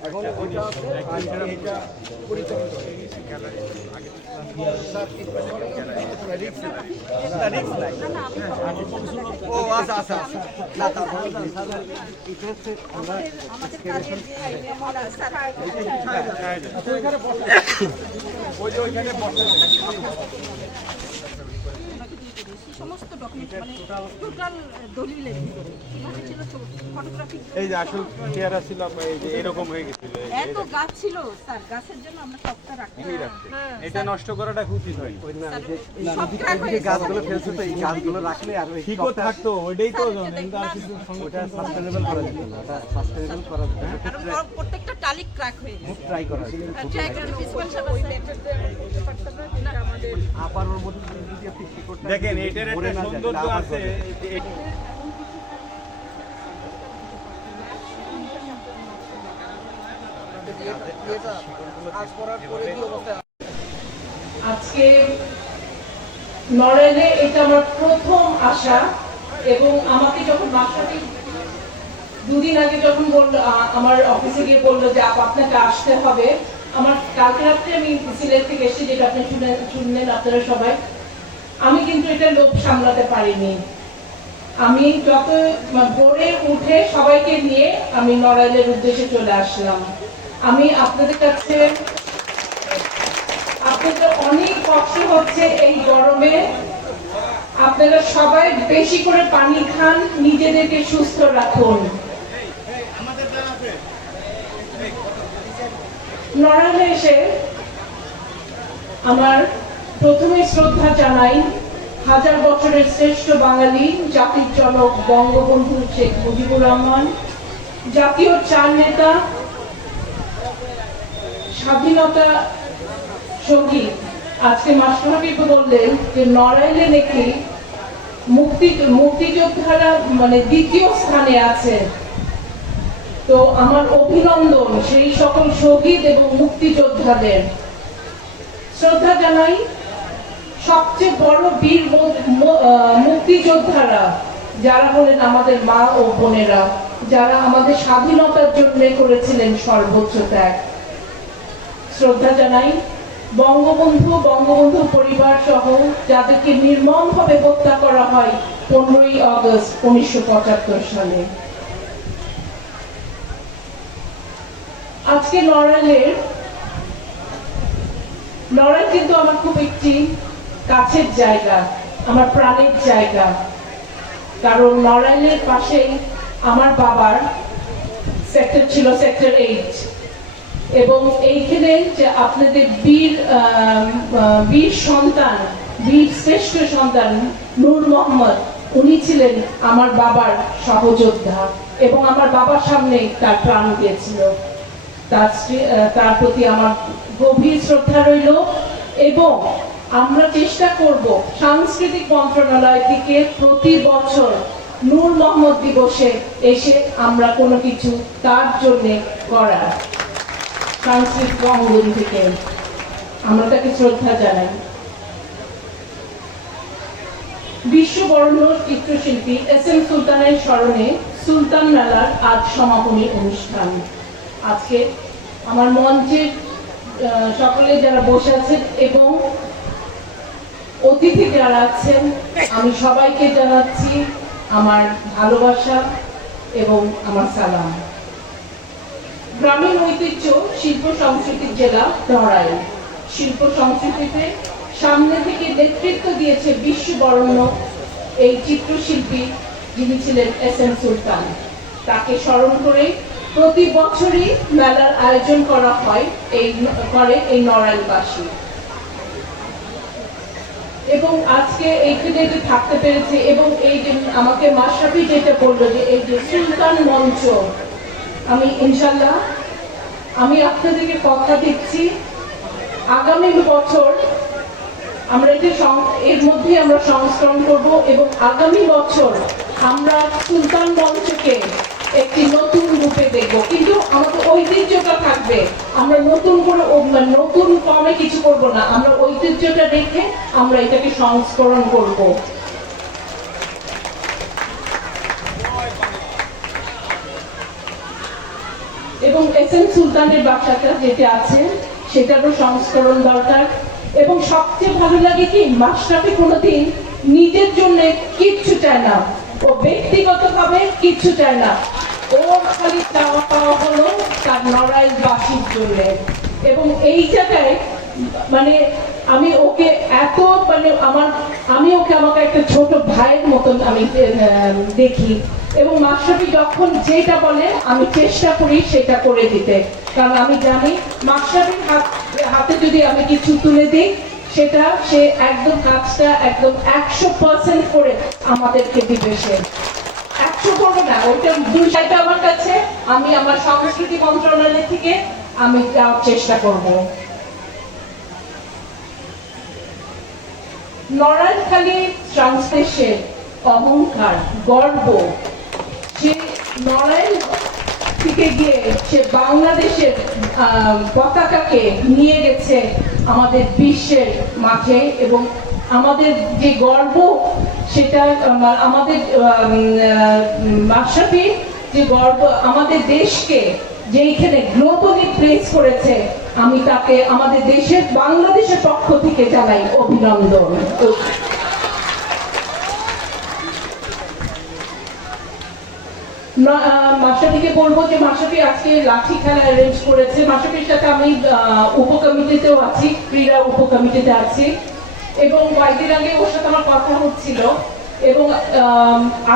এখন ওইটা আছে পরিচালিত ও আচ্ছা আচ্ছা না তারপরে এটা হচ্ছে আমরা এখানে বসে ওই যে ওইখানে বসে সমস্ত ডকুমেন্ট মানে টোটাল দলিলের ভিতরে। কীভাবে ছিল ফটোগ্রাফি এই যে আসল চেহারা ছিল এই যে এরকম হয়ে গেছিল এত গাছ ছিল স্যার গাছের জন্য আমরা সবটা রাখতে। হ্যাঁ এটা নষ্ট করাটা উচিত হয়। স্যার, সব ট্রাক এই গাছগুলো ফেলছে তো এই গাছগুলো রাখলে আর ওই ঠিকও থাকতো ওইটাই তো ওটা সাস্টেনেবল করা যেত না ওটা সাস্টেনেবল করা যেত কারণ প্রত্যেকটা টালি ক্র্যাক হয়ে গেছে। ট্রাই করা যেত ট্র্যাক প্রিন্সিপাল সাহেব আমাদের আপার মধ্যে যদি আপনি শিকড়টা দেখেন এটার একটা সৌন্দর্য আছে আজকে নড়াইলে এটা আমার প্রথম আসা এবং আমাকে যখন বাসাটি দুদিন আগে যখন বলল আমার অফিসে গিয়ে বলল যে আপনাকে আসতে হবে আমার কালকে রাত্রে আমি সিলেট থেকে এসেছি যেটা আপনি শুনে শুনলেন আপনারা সবাই আমি কিন্তু এটা লোভ সামলাতে পারিনি। আমি যত ভোরে উঠে সবাইকে নিয়ে আমি নড়াইলের উদ্দেশ্যে চলে আসলাম। আমি আপনাদের কাছে আপনাদের অনেক কষ্ট হচ্ছে এই গরমে। আপনারা সবাই বেশি করে পানি খান, নিজেদেরকে সুস্থ রাখুন। নড়াইলে এসে আমার প্রথমে শ্রদ্ধা জানাই হাজার বছরের শ্রেষ্ঠ বাঙালি, জাতির জনক বঙ্গবন্ধু শেখ মুজিবুর রহমান, জাতীয় চার নেতা, স্বাধীনতা সংগীত আজকে মাস্টার হাবিব বললেন যে নড়াইলে নাকি মুক্তি, মুক্তিযোদ্ধারা মানে দ্বিতীয় স্থানে আছে। তো আমার অভিনন্দন সেই সকল শহীদ এবং মুক্তিযোদ্ধাদের। শ্রদ্ধা জানাই সবচেয়ে বড় বীর মুক্তিযোদ্ধারা যারা হলেন আমাদের মা ও বোনেরা, যারা আমাদের স্বাধীনতার জন্য করেছিলেন সর্বোচ্চ ত্যাগ। শ্রদ্ধা জানাই, বঙ্গবন্ধু বঙ্গবন্ধু পরিবার সহ যাদেরকে নির্মমভাবে হত্যা করা হয় পনেরোই আগস্ট উনিশশো সালে। আজকে লড়াইলের লড়াই কিন্তু আমার খুব একটি কাছের জায়গা, আমার প্রাণের জায়গা। কারণ নড়াইলের পাশেই আমার বাবার সেক্টর ছিল সেক্টর এইট এবং এইখানে যে আপনাদের বীর বীর সন্তান, বীর শ্রেষ্ঠ সন্তান নূর মোহাম্মদ, উনি ছিলেন আমার বাবার সহযোদ্ধা এবং আমার বাবার সামনে তার প্রাণ দিয়েছিল তার তার প্রতি আমার গভীর শ্রদ্ধা রইল এবং আমরা চেষ্টা করব সাংস্কৃতিক মন্ত্রণালয় থেকে প্রতি বছর নূর মোহাম্মদ দিবসে এসে আমরা কোনো কিছু তার জন্য করার সাংস্কৃতিক অঙ্গন থেকে আমরা তাকে শ্রদ্ধা জানাই। বিশ্ববরণ্য চিত্রশিল্পী এস এম সুলতানের স্মরণে সুলতান মেলার আজ সমাপনী অনুষ্ঠান। আজকে আমার মঞ্চের সকলে যারা বসে আছেন এবং অতিথি যারা আছেন, আমি সবাইকে জানাচ্ছি আমার ভালোবাসা এবং আমার সালাম। গ্রামীণ ঐতিহ্য শিল্প সংস্কৃতির জেলা নড়াইল শিল্প সংস্কৃতিতে সামনে থেকে নেতৃত্ব দিয়েছে বিশ্ববরণ্য এই চিত্রশিল্পী যিনি ছিলেন এস এম সুলতান। তাকে স্মরণ করে প্রতি বছরই মেলার আয়োজন করা হয় এই করে এই নড়াইলবাসী। এবং আজকে এইখানে যে থাকতে পেরেছি এবং এই যে আমাকে মাশরাফি যেটা বলল যে এই যে সুলতান মঞ্চ, আমি ইনশাল্লাহ আমি আপনাদেরকে কথা দিচ্ছি। আগামী বছর আমরা এটা এর মধ্যে আমরা সংস্করণ করব এবং আগামী বছর আমরা সুলতান মঞ্চকে একটি নতুন রূপে দেখব। কিন্তু আমাদের ঐতিহ্যটা থাকবে। আমরা নতুন করে মানে নতুন ফর্মে কিছু করব না। আমরা ঐতিহ্যটা রেখে আমরা এটাকে সংস্করণ করব। এবং এস এম সুলতানের বাসাটা যেটা আছে, সেটারও সংস্করণ দরকার। এবং সবচেয়ে ভালো লাগে কি মাস্টারকে কোনোদিন নিজের জন্য কিচ্ছু চায় না। ও ব্যক্তিগতভাবে কিছু চায় না। ও খালি চাওয়া পাওয়া হলো তার নড়াইলবাসীর জন্য। এবং এই জায়গায় মানে আমি ওকে এত মানে আমার, আমি ওকে আমাকে একটা ছোট ভাইয়ের মতন আমি দেখি। এবং মাস্টারটি যখন যেটা বলে, আমি চেষ্টা করি সেটা করে দিতে। কারণ আমি জানি মাস্টারের হাতে যদি আমি কিছু তুলে দিই সেটা সে একদম কাজটা একদম একশো পার্সেন্ট করে আমাদেরকে দিবে সে। একশো করব না, ওইটা দুই সাইডটা আমার কাছে, আমি আমার সংস্কৃতি মন্ত্রণালয় থেকে আমি যাওয়ার চেষ্টা করব। নড়াইলখালী সংশ্লেষের অহংকার, গর্ব সে নড়াইল থেকে গিয়ে সে বাংলাদেশের পতাকাকে নিয়ে গেছে আমাদের বিশ্বের মাঠে এবং আমাদের যে গর্ব সেটা আমাদের মাসাফি যে গর্ব আমাদের দেশকে যেইখানে গ্লোবালি প্রেস করেছে, আমি তাকে আমাদের দেশের, বাংলাদেশের পক্ষ থেকে জানাই অভিনন্দন। মাসাফিকে বলব যে মাসাফি আজকে লাঠি খেলা অ্যারেঞ্জ করেছে। মাসাফির সাথে আমি উপকমিটিতেও আছি, ক্রীড়া উপকমিটিতে আছি। এবং কয়েকদিন আগে ওর সাথে আমার কথা হচ্ছিল। এবং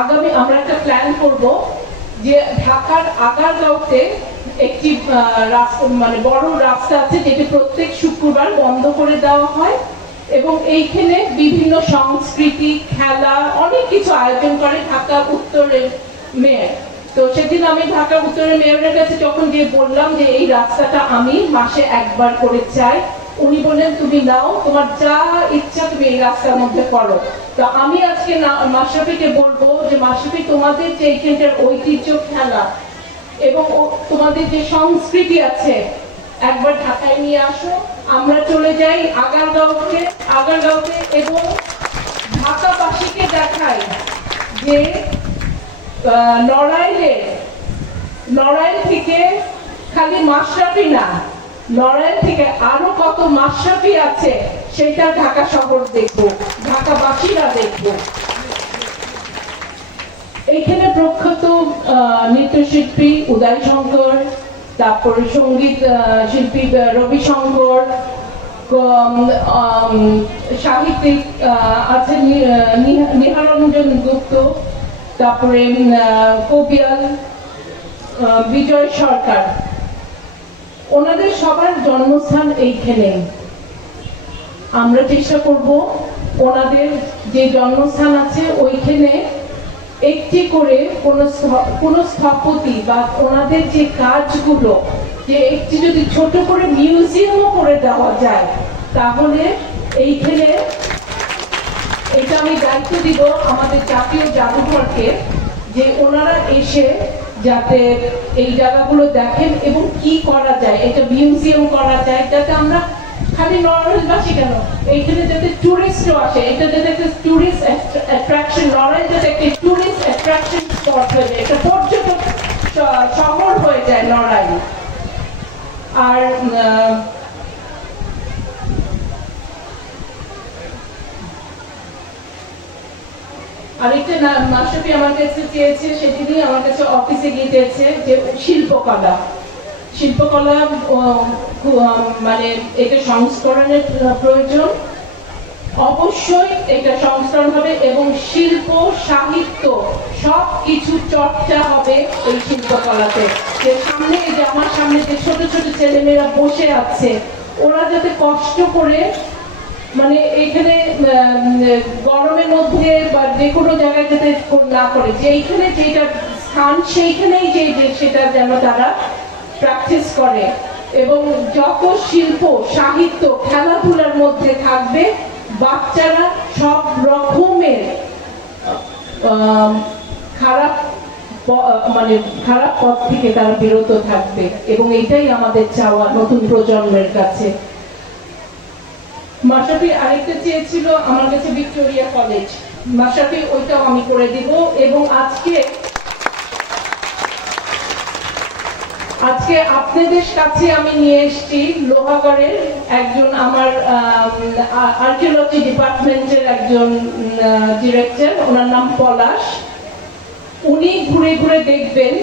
আগামী, আমরা একটা প্ল্যান করব যে ঢাকার আগারগাঁওতে একটি রাস্তা মানে বড় রাস্তা আছে যেটি প্রত্যেক শুক্রবার বন্ধ করে দেওয়া হয়। এবং এইখানে বিভিন্ন সংস্কৃতি, খেলা, অনেক কিছু আয়োজন করে ঢাকা উত্তরের মেয়র। তো সেদিন আমি ঢাকা উত্তরের মেয়রের কাছে যখন গিয়ে বললাম যে এই রাস্তাটা আমি মাসে একবার করে চাই, উনি বললেন, তুমি নাও, তোমার যা ইচ্ছা তুমি এই রাস্তার মধ্যে করো। তো আমি আজকে মাশরাফিকে বলব যে, মাশরাফি, তোমাদের যে এইখানকার ঐতিহ্য খেলা এবং তোমাদের যে সংস্কৃতি আছে, একবার ঢাকায় নিয়ে আসো, আমরা চলে যাই আগারগাঁওকে আগারগাঁওকে এবং ঢাকাবাসীকে দেখাই যে নড়াইলে নড়াইল থেকে খালি মাশরাফি না নড়াইল থেকে আরও কত মাশরাফি আছে সেটা ঢাকা শহর দেখব, ঢাকাবাসীরা দেখব। এখানে প্রখ্যাত নৃত্যশিল্পী উদয় শঙ্কর, তারপর সংগীত শিল্পী রবি শঙ্কর সাহিত্যিক নিহা- নিহারঞ্জন গুপ্ত। তারপরে আহ, বিজয় সরকার। ওনাদের সবার জন্মস্থান এইখানে। আমরা চেষ্টা করব ওনাদের যে জন্মস্থান আছে ওইখানে একটি করে কোন কোন স্থপতি বা ওনাদের যে কাজগুলো যে একটি যদি ছোট করে মিউজিয়ামও করে দেওয়া যায় তাহলে এইখানে এটা আমি দায়িত্ব দিব আমাদের জাতীয় জাদুঘরকে যে ওনারা এসে যাতে এই জায়গাগুলো দেখেন এবং কি করা যায়, এটা মিউজিয়াম করা যায়, যাতে আমরা খালি নরওয়েলবাসী কেন এইখানে যাতে টুরিস্টও আসে, এটা যাতে একটা টুরিস্ট অ্যাট্রাকশন নরওয়েল যাতে একটা টুরিস্ট অ্যাট্রাকশন স্পট হয়ে যায়, একটা পর্যটক শহর হয়ে যায় নড়াইল আর আরেকটা আমার কাছে চেয়েছে সেদিনই আমার কাছে অফিসে গিয়ে চেয়েছে যে শিল্পকলা। শিল্পকলা মানে এটা সংস্করণের প্রয়োজন। অবশ্যই এটা সংস্করণ হবে এবং শিল্প, সাহিত্য সব কিছু চর্চা হবে এই শিল্পকলাতে। যে সামনে, যে আমার সামনে যে ছোট ছোট ছেলেমেয়েরা বসে আছে, ওরা যাতে কষ্ট করে মানে এখানে গরমের মধ্যে বা যে কোনো জায়গায় যাতে না করে যে এইখানে যেটা স্থান, সেইখানেই যে সেটা যেন তারা প্র্যাকটিস করে। এবং যত শিল্প, সাহিত্য খেলাধুলার মধ্যে থাকবে, বাচ্চারা সব রকমের খারাপ মানে খারাপ পথ থেকে তারা বিরত থাকবে। এবং এটাই আমাদের চাওয়া নতুন প্রজন্মের কাছে। মাসাফি আরেকটা চেয়েছিল আমার কাছে ভিক্টোরিয়া কলেজ। মাসাফি ওইটাও আমি করে দিব এবং আজকে আজকে আপনাদের কাছে আমি নিয়ে এসেছি লোহাগড়ের একজন আমার আর্কিওলজি ডিপার্টমেন্টের একজন ডিরেক্টর ওনার নাম পলাশ। উনি ঘুরে ঘুরে দেখবেন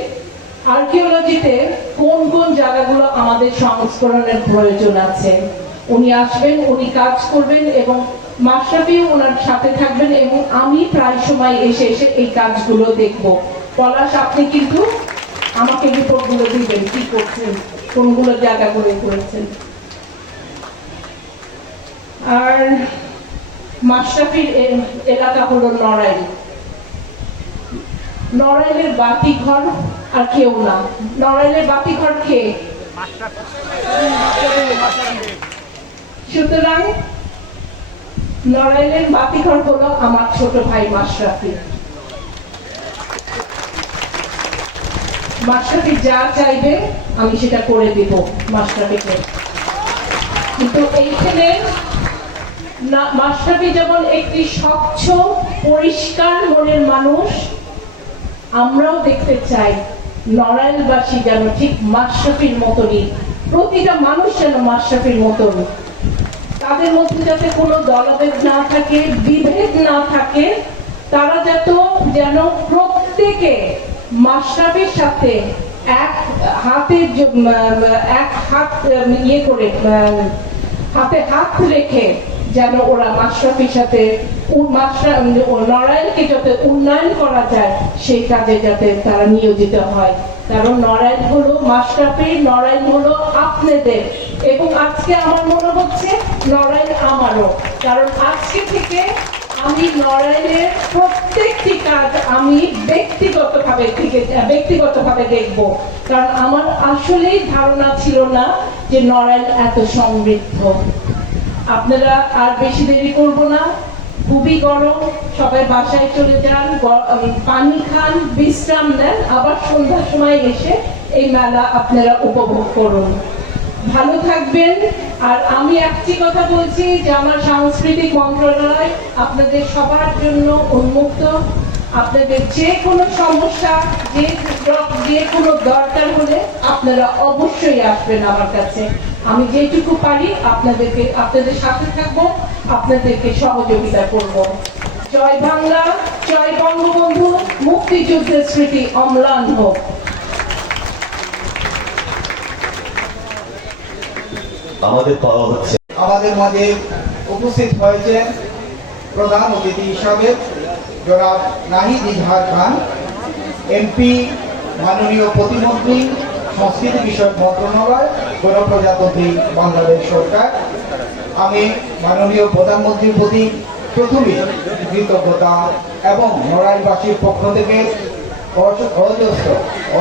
আর্কিওলজিতে কোন কোন জায়গাগুলো আমাদের সংস্করণের প্রয়োজন আছে। উনি আসবেন, উনি কাজ করবেন এবং মাশরাফিও ওনার সাথে থাকবেন এবং আমি প্রায় সময় এসে এসে এই কাজগুলো দেখব। পলাশ, আপনি কিন্তু আমাকে রিপোর্টগুলো দিবেন, কি করছেন, কোনগুলো জায়গাগুলো করেছেন। আর মাশরাফির এলাকা হলো নড়াইল। নড়াইলের বাতি ঘর আর কেউ না। নড়াইলের বাতি ঘর কে? সুতরাং নড়াইলের বাতি ঘর হলো আমার ছোট ভাই মাশরাফি। মাশরাফি যা চাইবে আমি সেটা করে দিব মাশরাফিকে। কিন্তু এইখানে না, মাশরাফি যেমন একটি স্বচ্ছ, পরিষ্কার মনের মানুষ, আমরাও দেখতে চাই নড়াইলবাসী যেন ঠিক মাশরাফির মতনই, প্রতিটা মানুষ যেন মাশরাফির মতন। তাদের মধ্যে যাতে কোনো দলভেদ না থাকে, বিভেদ না থাকে, তারা যত যেন প্রত্যেকে মাশরাফির সাথে এক হাতে এক হাত ইয়ে করে হাতে হাত রেখে যেন ওরা মাশরাফির সাথে নড়াইলকে যাতে উন্নয়ন করা যায় সেই কাজে যাতে তারা নিয়োজিত হয়। কারণ নড়াইল হলো মাশরাফি নড়াইল হলো আপনাদের। এবং আজকে আমার মনে হচ্ছে নড়াইল আমারও। কারণ আজকে থেকে আমি নড়াইলের প্রত্যেকটি কাজ আমি ব্যক্তিগতভাবে ব্যক্তিগতভাবে দেখব। কারণ আমার আসলেই ধারণা ছিল না যে নড়াইল এত সমৃদ্ধ। আপনারা আর বেশি দেরি করব না। খুবই গরম, সবাই বাসায় চলে যান পানি খান, বিশ্রাম নেন, আবার সন্ধ্যার সময় এসে এই মেলা আপনারা উপভোগ করুন। ভালো থাকবেন, আর আমি একটি কথা বলছি যে আমার সাংস্কৃতিক মন্ত্রণালয় আপনাদের সবার জন্য উন্মুক্ত। আপনাদের যে কোনো সমস্যা, যে যে কোনো দরকার হলে আপনারা অবশ্যই আসবেন আমার কাছে। আমি যেটুকু পারি আপনাদেরকে আপনাদের সাথে থাকব আপনাদেরকে সহযোগিতা করব। জয় বাংলা জয় বঙ্গবন্ধু মুক্তিযুদ্ধের স্মৃতি অম্লান হোক। আমাদের পাওয়া হচ্ছে। আমাদের মাঝে উপস্থিত হয়েছেন প্রধান অতিথি হিসাবে জনাব নাহিদ ইজহার খান এমপি মাননীয় প্রতিমন্ত্রী সংস্কৃতি বিষয়ক মন্ত্রণালয় গণপ্রজাতন্ত্রী বাংলাদেশ সরকার। আমি মাননীয় প্রধানমন্ত্রীর প্রতি প্রথমে কৃতজ্ঞতা এবং নড়াইলবাসীর পক্ষ থেকে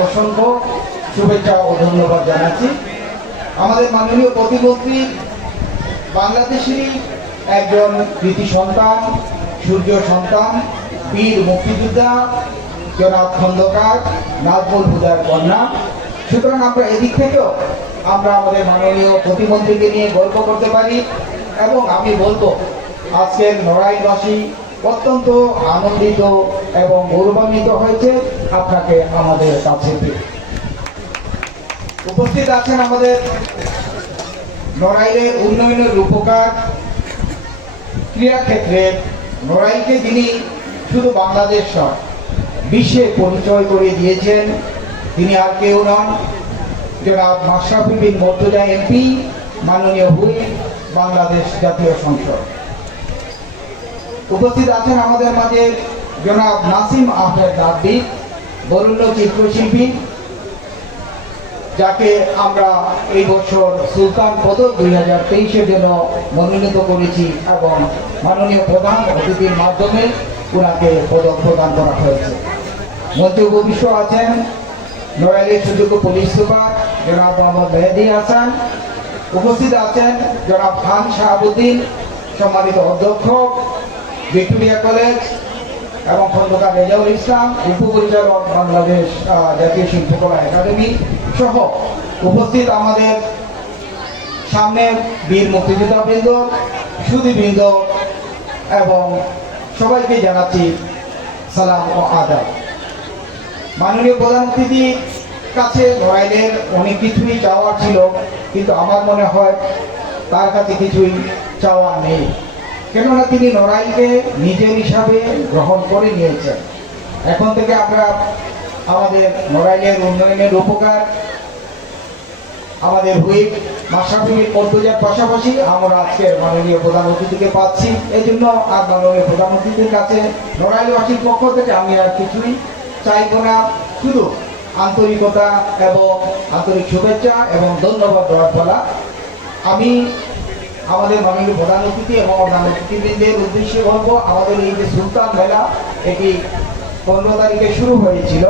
অসংখ্য শুভেচ্ছা ও ধন্যবাদ জানাচ্ছি। আমাদের মাননীয় প্রতিমন্ত্রী বাংলাদেশেরই একজন কৃতি সন্তান, সূর্য সন্তান, বীর মুক্তিযোদ্ধা, জনাব খন্দকার, নাজমুল হুদার কন্যা। সুতরাং আমরা এদিক থেকেও আমরা আমাদের মাননীয় প্রতিমন্ত্রীকে নিয়ে গর্ব করতে পারি এবং আমি বলব, আজকের নড়াইলবাসী অত্যন্ত আনন্দিত এবং গৌরবান্বিত হয়েছে আপনাকে আমাদের কাছে। উপস্থিত আছেন আমাদের নড়াইলের উন্নয়নের রূপকার ক্রীড়াক্ষেত্রে নড়াইলকে যিনি শুধু বাংলাদেশ নয়, বিশ্বে পরিচয় করে দিয়েছেন, তিনি আর কেউ নন। জনাব মাশরাফি বিন মর্তুজা এমপি মাননীয় হুই, বাংলাদেশ জাতীয় সংসদ। উপস্থিত আছেন আমাদের মাঝে জনাব নাসিম আহমেদ নাদবি বরুণ্য চিত্রশিল্পী যাকে আমরা এই বছর সুলতান পদক দুই হাজার তেইশের জন্য মনোনীত করেছি এবং মাননীয় প্রধান অতিথির মাধ্যমে ওনাকে পদক প্রদান করা হয়েছে। মঞ্চে উপবিষ্ট আছেন নড়াইলের সুযোগ্য পুলিশ সুপার জনাব মোহাম্মদ মেহেদি হাসান। উপস্থিত আছেন জনাব খান শাহাবুদ্দিন, সম্মানিত অধ্যক্ষ, ভিক্টোরিয়া কলেজ এবং খন্দকার রেজাউল ইসলাম, উপপরিচালক বাংলাদেশ জাতীয় শিল্পকলা একাডেমি সহ উপস্থিত আমাদের সামনে বীর মুক্তিযোদ্ধা বৃন্দ সুদীবৃন্দ এবং সবাইকে জানাচ্ছি সালাম ও আদাব। মাননীয় প্রধান কাছে নড়াইলের অনেক কিছুই চাওয়ার ছিল, কিন্তু আমার মনে হয় তার কাছে কিছুই চাওয়া নেই। কেননা তিনি নড়াইলকে নিজের হিসাবে গ্রহণ করে নিয়েছেন। এখন থেকে আমরা আমাদের নড়াইলের উন্নয়নের উপকার, আমাদের হুইপ মাসাফির পর্তুজার পাশাপাশি আমরা আজকে মাননীয় প্রধান অতিথিকে পাচ্ছি। এই জন্য আর মাননীয় প্রধান অতিথির কাছে নড়াইলবাসীর পক্ষ থেকে আমি আর কিছুই চাইব না শুধু আন্তরিকতা এবং আন্তরিক শুভেচ্ছা এবং ধন্যবাদ দেওয়ার ফলা আমি আমাদের মাননীয় প্রধান অতিথি এবং প্রধান অতিথিবৃন্দের উদ্দেশ্যে বলব, আমাদের এই যে সুলতান মেলা, এটি পনেরো তারিখে শুরু হয়েছিল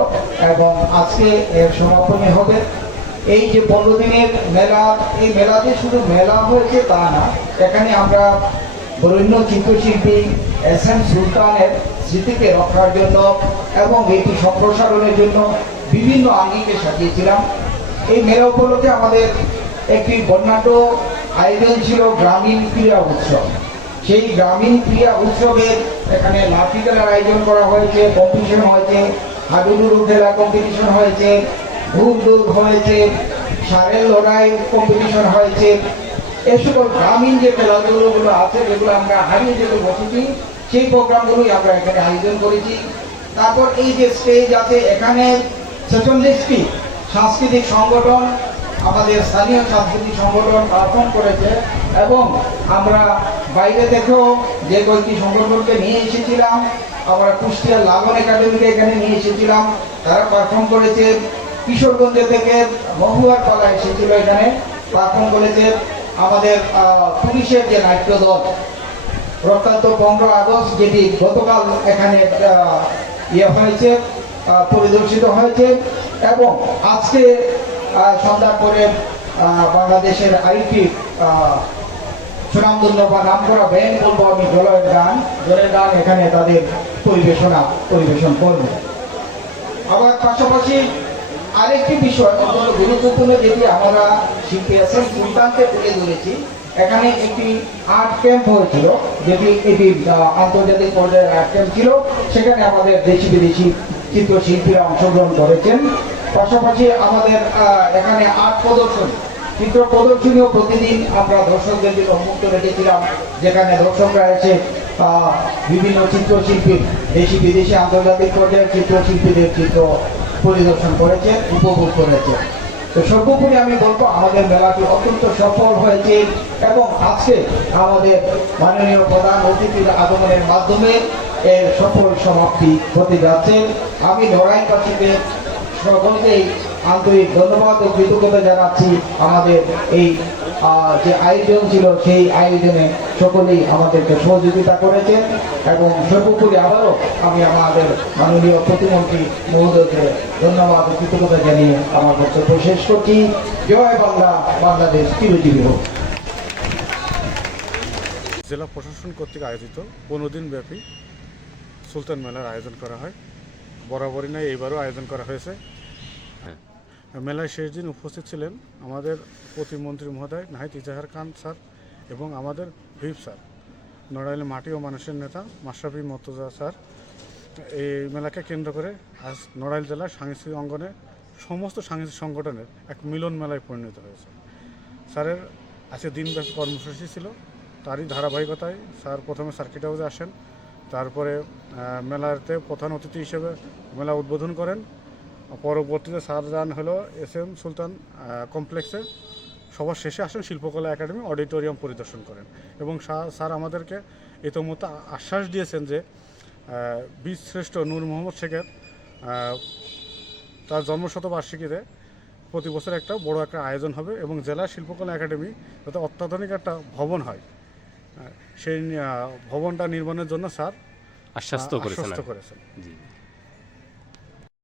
এবং আজকে এর সমাপনী হবে। এই যে পনেরো দিনের মেলা, এই মেলাতে শুধু মেলা হয়েছে তা না, এখানে আমরা বরেণ্য চিত্রশিল্পী এস এম সুলতানের স্মৃতিকে রক্ষার জন্য এবং এটি সম্প্রসারণের জন্য বিভিন্ন আঙ্গিকে সাজিয়েছিলাম। এই মেলা উপলক্ষে আমাদের একটি বর্ণাঢ্য আয়োজন ছিল গ্রামীণ ক্রীড়া উৎসব। সেই গ্রামীণ ক্রীড়া উৎসবের এখানে লাঠি খেলার আয়োজন করা হয়েছে কম্পিটিশন হয়েছে হাডুডুডু খেলা কম্পিটিশন হয়েছে ধূপ দৌড় হয়েছে সারের লড়াই কম্পিটিশন হয়েছে। সকল গ্রামীণ যে খেলাধুলোগুলো আছে, যেগুলো আমরা হারিয়ে যেতে বসেছি, সেই প্রোগ্রামগুলোই আমরা এখানে আয়োজন করেছি। তারপর এই যে স্টেজ আছে, এখানে ছেচল্লিশটি সাংস্কৃতিক সংগঠন, আমাদের স্থানীয় সাংস্কৃতিক সংগঠন পারফর্ম করেছে এবং আমরা বাইরে থেকেও যে কয়েকটি সংগঠনকে নিয়ে এসেছিলাম, আমরা কুষ্টিয়ার লালন একাডেমিকে এখানে নিয়ে এসেছিলাম, তারা পারফর্ম করেছে। কিশোরগঞ্জ থেকে মহুয়ার পালা এসেছিল এখানে পারফর্ম করেছে। আমাদের পুলিশের যে নাট্য দল রক্তান্ত পনেরো আগস্ট যেটি গতকাল এখানে ইয়ে হয়েছে পরিদর্শিত হয়েছে এবং আজকে পরে আহ, বাংলাদেশের আরেকটি আহ, সুনামধন্য বা নাম করা ব্যান্ড বলব আমি জলের গান জলের গান এখানে তাদের পরিবেশনা পরিবেশন করবে। আবার পাশাপাশি আরেকটি বিষয় অত্যন্ত গুরুত্বপূর্ণ যেটি আমরা এস সুলতানকে তুলে ধরেছি। এখানে একটি আর্ট ক্যাম্প হয়েছিল, যেটি এটি আন্তর্জাতিক পর্যায়ের আর্ট ক্যাম্প ছিল। সেখানে আমাদের দেশি বিদেশি চিত্রশিল্পীরা অংশগ্রহণ করেছেন। পাশাপাশি আমাদের এখানে আর্ট প্রদর্শন, চিত্র প্রদর্শনীও প্রতিদিন আমরা দর্শকদের জন্য উন্মুক্ত রেখেছিলাম, যেখানে দর্শকরা এসে বিভিন্ন চিত্রশিল্পীর দেশি বিদেশি আন্তর্জাতিক পর্যায়ের চিত্রশিল্পীদের চিত্র পরিদর্শন করেছে, উপভোগ করেছে। তো সর্বোপরি আমি বলব, আমাদের মেলাটি অত্যন্ত সফল হয়েছে এবং আজকে আমাদের মাননীয় প্রধান অতিথির আগমনের মাধ্যমে এর সফল সমাপ্তি হতে যাচ্ছে। আমি নড়াইলবাসীকে সকলকেই আন্তরিক ধন্যবাদ ও কৃতজ্ঞতা জানাচ্ছি আমাদের এই যে আয়োজন ছিল, সেই আয়োজনে সকলেই আমাদেরকে সহযোগিতা করেছেন এবং সর্বোপরি আবারও আমি আমাদের মাননীয় প্রতিমন্ত্রী মহোদয়কে ধন্যবাদ ও কৃতজ্ঞতা জানিয়ে আমার বক্তব্য শেষ করছি। জয় বাংলা, বাংলাদেশ চিরজীবী হোক। জেলা প্রশাসন কর্তৃক আয়োজিত পনেরো দিন ব্যাপী সুলতান মেলার আয়োজন করা হয়। বরাবরই নয় এইবারও আয়োজন করা হয়েছে। মেলায় শেষ দিন উপস্থিত ছিলেন আমাদের প্রতিমন্ত্রী মহোদয়, নাহিদ ইজাহার খান স্যার এবং আমাদের হুইপ স্যার। নড়াইল মাটি ও মানুষের নেতা মাশরাফি মর্তজা স্যার। এই মেলাকে কেন্দ্র করে আজ নড়াইল জেলার সাংস্কৃতিক অঙ্গনে সমস্ত সাংস্কৃতিক সংগঠনের এক মিলন মেলায় পরিণত হয়েছে। স্যারের আজকে দিনব্যাপী কর্মসূচি ছিল, তারই ধারাবাহিকতায় স্যার প্রথমে সার্কিট হাউসে আসেন, তারপরে মেলাতে প্রধান অতিথি হিসেবে মেলা উদ্বোধন করেন পরবর্তীতে স্যার যান হলো এস এম সুলতান কমপ্লেক্সে। সবার শেষে আসেন শিল্পকলা একাডেমি অডিটোরিয়াম পরিদর্শন করেন। এবং স্যার- আমাদেরকে ইতোমধ্যে আশ্বাস দিয়েছেন যে বীরশ্রেষ্ঠ নূর মোহাম্মদ শেখের তার জন্মশতবার্ষিকীতে প্রতি বছর একটা বড় একটা আয়োজন হবে এবং জেলা শিল্পকলা একাডেমি যাতে অত্যাধুনিক একটা ভবন হয় সেই ভবনটা নির্মাণের জন্য স্যার আশ্বস্ত। করেছেন। জি।